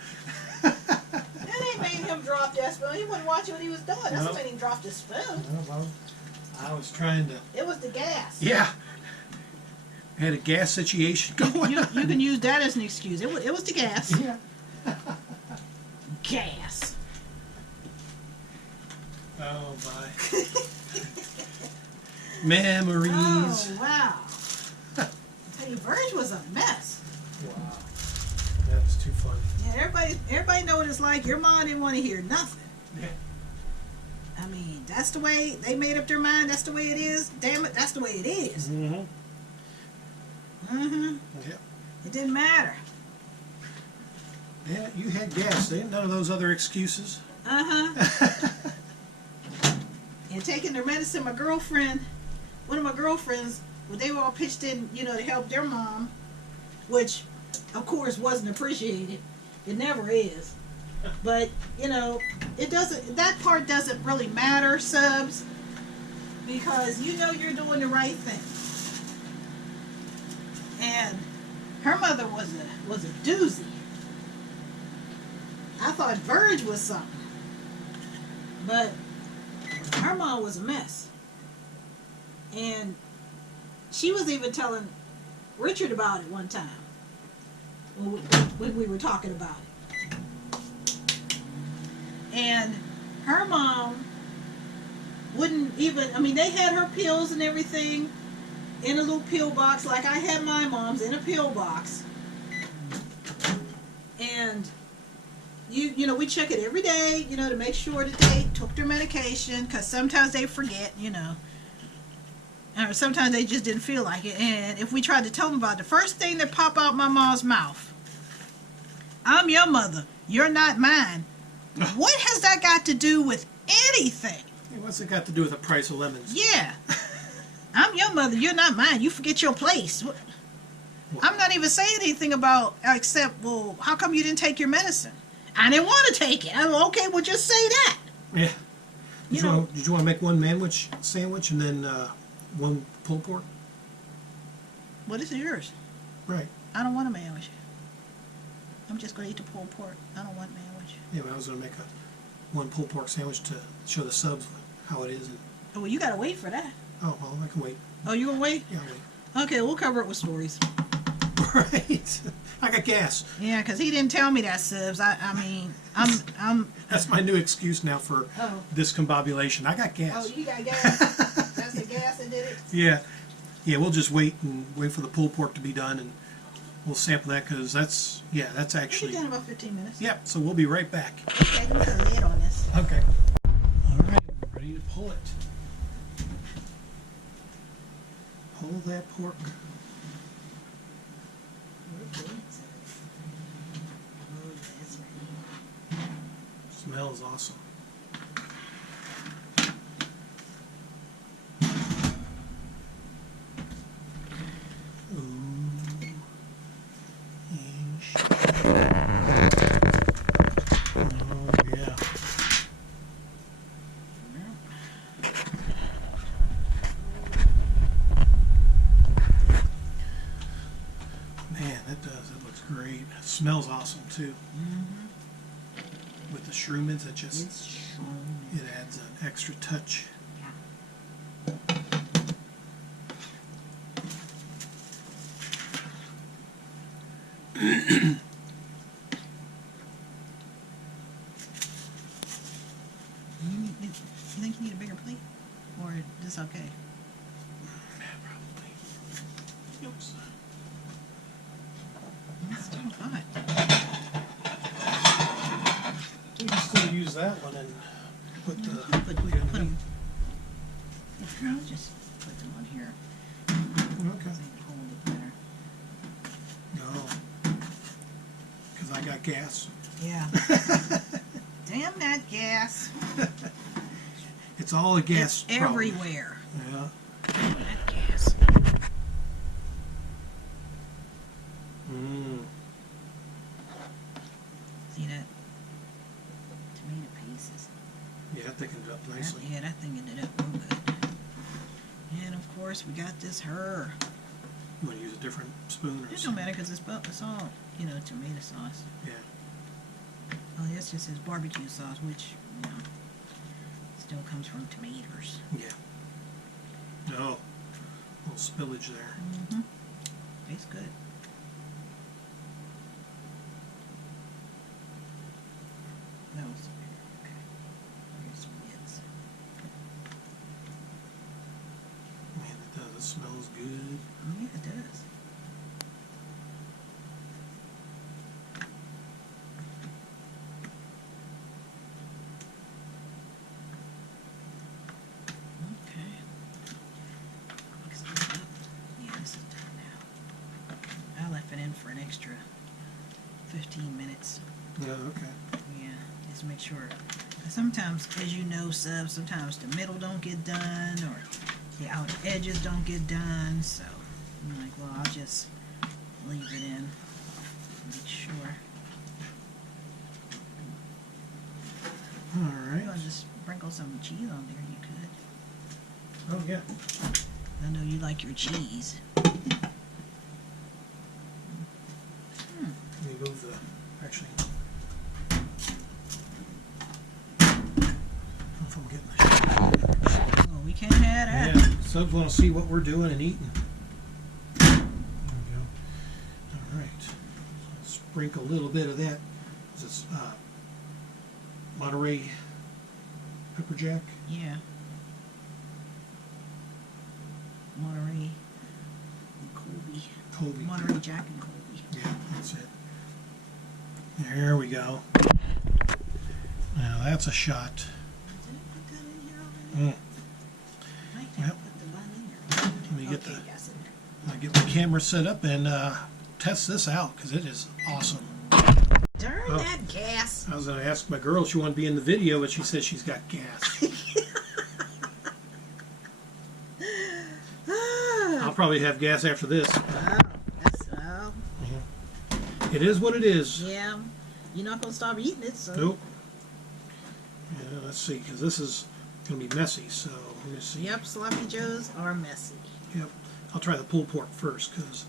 That ain't made him drop that spoon. He wasn't watching what he was doing. That's No. what made him drop the spoon. Oh, well, I was trying to... It was the gas. Yeah. I had a gas situation going You on. can use that as an excuse. It was the gas. Yeah. Gas. Oh, my. Memories. Oh, wow. I tell you, Virg was a mess. Wow. That was too funny. Yeah, everybody know what it's like. Your mom didn't want to hear nothing. Yeah. I mean, that's the way they made up their mind. That's the way it is. Damn it, that's the way it is. Mm-hmm. Mm-hmm. Yeah. It didn't matter. Yeah, you had gas. There ain't none of those other excuses. Uh-huh. And taking their medicine, one of my girlfriends, well, they were all pitched in, to help their mom, which, of course, wasn't appreciated. It never is. But, that part doesn't really matter, Subs, because you're doing the right thing. And her mother was a doozy. I thought Virg was something. But her mom was a mess. And she was even telling Richard about it one time when we were talking about it. And her mom wouldn't even, they had her pills and everything in a little pill box like I had my mom's in a pill box. And we check it every day, to make sure that they took their medication, because sometimes they forget, or sometimes they just didn't feel like it. And if we tried to tell them about it, the first thing that pop out my mom's mouth, I'm your mother, you're not mine. What has that got to do with anything? Hey, what's it got to do with the price of lemons? Yeah. I'm your mother, you're not mine. You forget your place. I'm not even saying anything about, except, well, how come you didn't take your medicine? I didn't want to take it. I'm okay, well, just say that. Yeah. Did you want to make one Manwich sandwich and then one pulled pork? What is yours? Right. I don't want a Manwich. I'm just going to eat the pulled pork. I don't want Manwich. Yeah, but I was going to make one pulled pork sandwich to show the subs how it is. And, Oh, well, you got to wait for that. oh, well, I can wait. Oh, you going to wait? Yeah, I'll wait. Okay, we'll cover it with stories. Right. I got gas. Yeah, because he didn't tell me that, Subs. I'm... That's my new excuse now for Oh. discombobulation. I got gas. Oh, you got gas? That's the gas that did it? Yeah. Yeah, we'll just wait for the pulled pork to be done, and we'll sample that, because that's actually... We'll be done in about 15 minutes. Yep, so we'll be right back. Okay, we put a lid on this. Okay. All right, ready to pull it. Pull that pork. Smells awesome. Ooh. Ish. Oh yeah. Man, that looks great. It smells awesome too. With the shroomids, it adds an extra touch. You think you need a bigger plate? Or is this okay? Probably. Oops. It's too hot. We can still use that one and put the. Put them. I'll just put them on here. Okay. So you can hold it better. No. Because I got gas. Yeah. Damn that gas. It's all a gas It's problem. everywhere. Yeah. Damn that gas. Mm. See that? Tomato pieces. Yeah, that thickened it up nicely. Yeah, that thing ended up real good. And of course, we got this her. You want to use a different spoon or It don't something? matter because it's all, tomato sauce. Yeah. Oh, that's just his barbecue sauce, which, still comes from tomatoes. Yeah. No. A little spillage there. Mm-hmm. Tastes good. That was okay. Here's some bits. Man, it does. It smells good. Yeah, it does. Okay. Mix this up. Yeah, this is done now. I left it in for an extra 15 minutes. Yeah, okay. Yeah, just make sure. Sometimes, as you know, subs, sometimes the middle don't get done or the outer edges don't get done. So I'm like, well, I'll just leave it in. Make sure. All If right. you want to just sprinkle some cheese on there, you could. Oh, yeah. I know you like your cheese. Let me move the... Actually... I don't know if I'm getting the shot. Oh, we can't have that. Yeah, subs want to see what we're doing and eating. There we go. All right. So sprinkle a little bit of that. This is Monterey pepper jack. Yeah. Monterey and Colby. Colby. Monterey Jack and Colby. Yeah, that's it. There we go. Now that's a shot. Did I put that in here already? Mm. I might Yep. have put the bun in there. Let me get Okay, the yes, in there. get my camera set up and test this out because it is awesome. Darn Oh. that gas. I was going to ask my girl if she wanted to be in the video, but she says she's got gas. I'll probably have gas after this. Wow, that's, well, It is what it is. yeah. You're not going to stop eating it, so. Nope. Yeah, let's see, because this is going to be messy, so let me see. Yep, sloppy joes are messy. Yep. I'll try the pulled pork first, because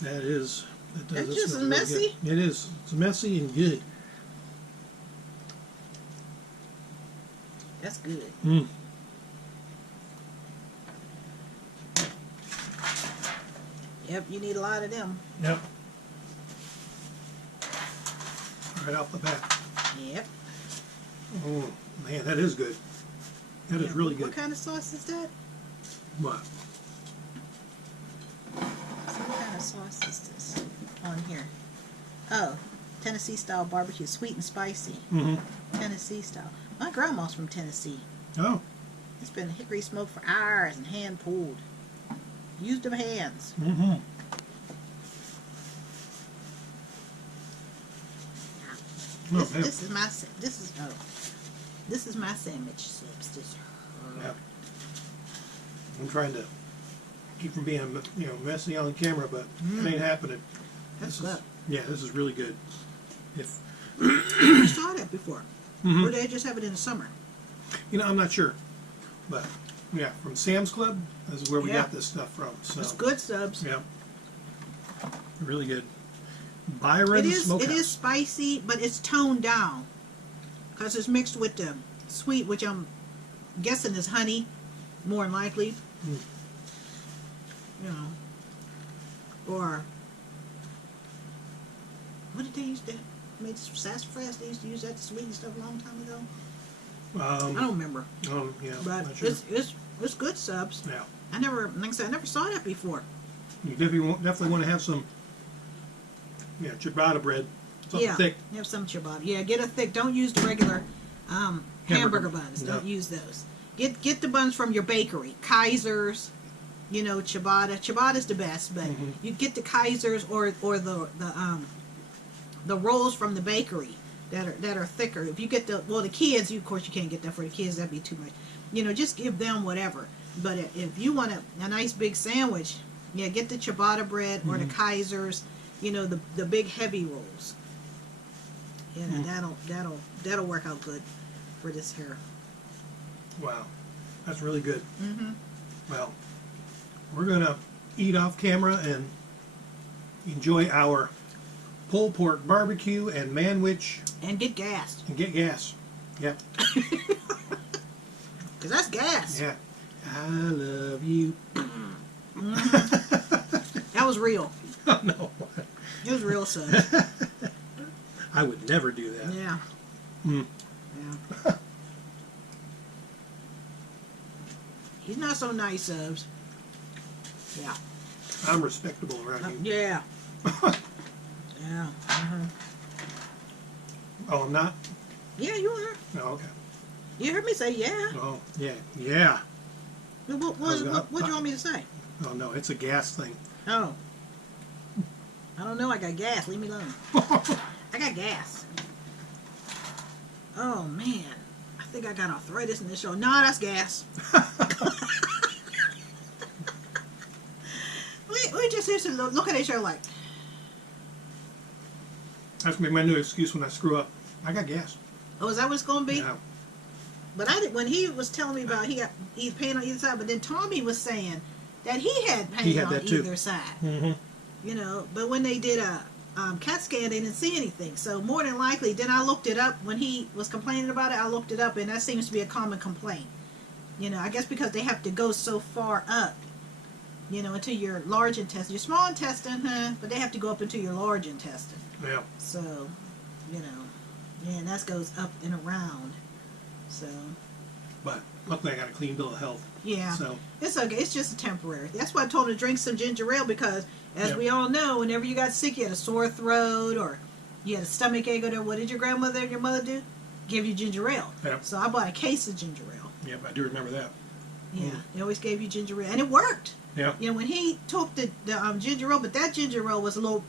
that is... That's this just smells really messy? good. It is. It's messy and good. That's good. Mm. Yep, you need a lot of them. Yep. Right off the bat. Yep. Oh, man, that is good. That is really good. What kind of sauce is that? What? What kind of sauce is this on here? Oh, Tennessee style barbecue, sweet and spicy. Mm-hmm. Tennessee style. My grandma's from Tennessee. Oh. It's been hickory smoked for hours and hand pulled. Used them hands. Mm-hmm. Oh, man. This is my this is my sandwich subs. This Yeah. I'm trying to keep from being, messy on camera, but it ain't happening. That's This is- good. Yeah, this is really good. If I saw that before. Mhm. Or they just have it in the summer. I'm not sure, but yeah, from Sam's Club, this is where we Yeah. got this stuff from. So It's good subs. yeah, really good. Byron It Smokehouse. is spicy, but it's toned down because it's mixed with the sweet, which I'm guessing is honey, more than likely. Mm. You know, or what did they use that? Made sassafras. They used to use that to sweeten stuff a long time ago. I don't remember. Yeah, But not sure. it's good subs. Yeah. I never, like I said, I never saw that before. You definitely want to have some, ciabatta bread, something thick. Have some ciabatta. Yeah, get a thick. Don't use the regular hamburger buns. No. Don't use those. Get the buns from your bakery. Kaiser's, ciabatta. Ciabatta's the best, but you get the Kaiser's or the rolls from the bakery that are thicker. If you get the kids, of course you can't get that for the kids. That'd be too much. Just give them whatever. But if you want a nice big sandwich, get the ciabatta bread or the Kaiser's. The big heavy rolls. That'll work out good for this here. Wow, that's really good. Well, we're gonna eat off camera and enjoy our pulled pork barbecue and Manwich And get gassed. and get gas. Yeah, Because that's gas. yeah. I love you. That was real. No, It was real, son. I would never do that. Yeah. Mm. Yeah. He's not so nice, Subs. Yeah. I'm respectable around you. Yeah. Yeah. Oh, I'm not? Yeah, you are. Oh, okay. You heard me say yeah. Oh, yeah. Yeah. What do you want me to say? Oh, no, it's a gas thing. Oh. I don't know. I got gas. Leave me alone. I got gas. Oh, man. I think I got arthritis in this show. No, that's gas. we just used to look at each other like, That's gonna be my new excuse when I screw up. I got gas. oh, is that what it's going to be? Yeah. But I did, when he was telling me about he got pain on either side, but then Tommy was saying that he had pain on either side. Mm-hmm. But when they did a CAT scan, they didn't see anything. So more than likely, then I looked it up when he was complaining about it. I looked it up, and that seems to be a common complaint. I guess because they have to go so far up, into your large intestine, your small intestine, but they have to go up into your large intestine. Yeah. So, and that goes up and around. So. But luckily I got a clean bill of health. Yeah. So it's okay. It's just a temporary. That's why I told her to drink some ginger ale because, as we all know, whenever you got sick, you had a sore throat or you had a stomach ache or whatever, what did your grandmother and your mother do? Give you ginger ale. Yep. So I bought a case of ginger ale. Yep, I do remember that. Yeah. They always gave you ginger ale, and it worked. Yeah. When he took the ginger ale, but that ginger ale was a little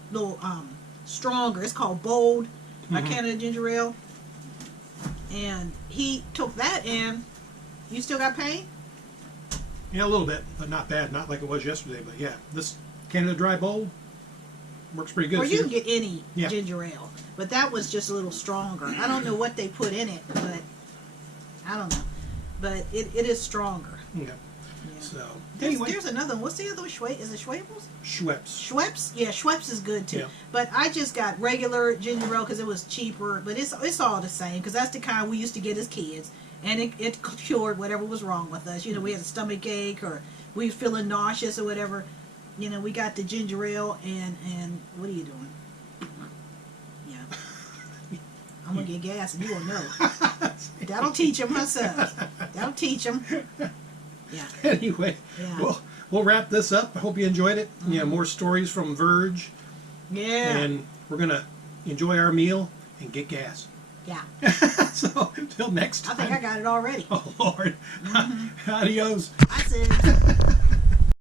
stronger. It's called Bold by Canada Ginger Ale. And he took that, and you still got pain? Yeah, a little bit, but not bad. Not like it was yesterday, but yeah. This Canada Dry Bold works pretty good. Or you can get any Yeah. ginger ale. But that was just a little stronger. I don't know what they put in it, but I don't know. But it is stronger. Yeah. Yeah. So There's another one. What's the other one? Is it Schwebels? Schweppes. Schweppes? Yeah, Schweppes is good too. Yeah. But I just got regular ginger ale because it was cheaper. But it's all the same because that's the kind we used to get as kids. And it cured whatever was wrong with us. We had a stomach ache or we were feeling nauseous or whatever. We got the ginger ale and what are you doing? Yeah. I'm going to get gas and you will know. That'll teach them myself. That'll teach them. Yeah. Anyway, Yeah. we'll wrap this up. I hope you enjoyed it. More stories from Virg. Yeah. And we're going to enjoy our meal and get gas. Yeah. So, until next I time. think I got it already. Oh, Lord. Adios. I said.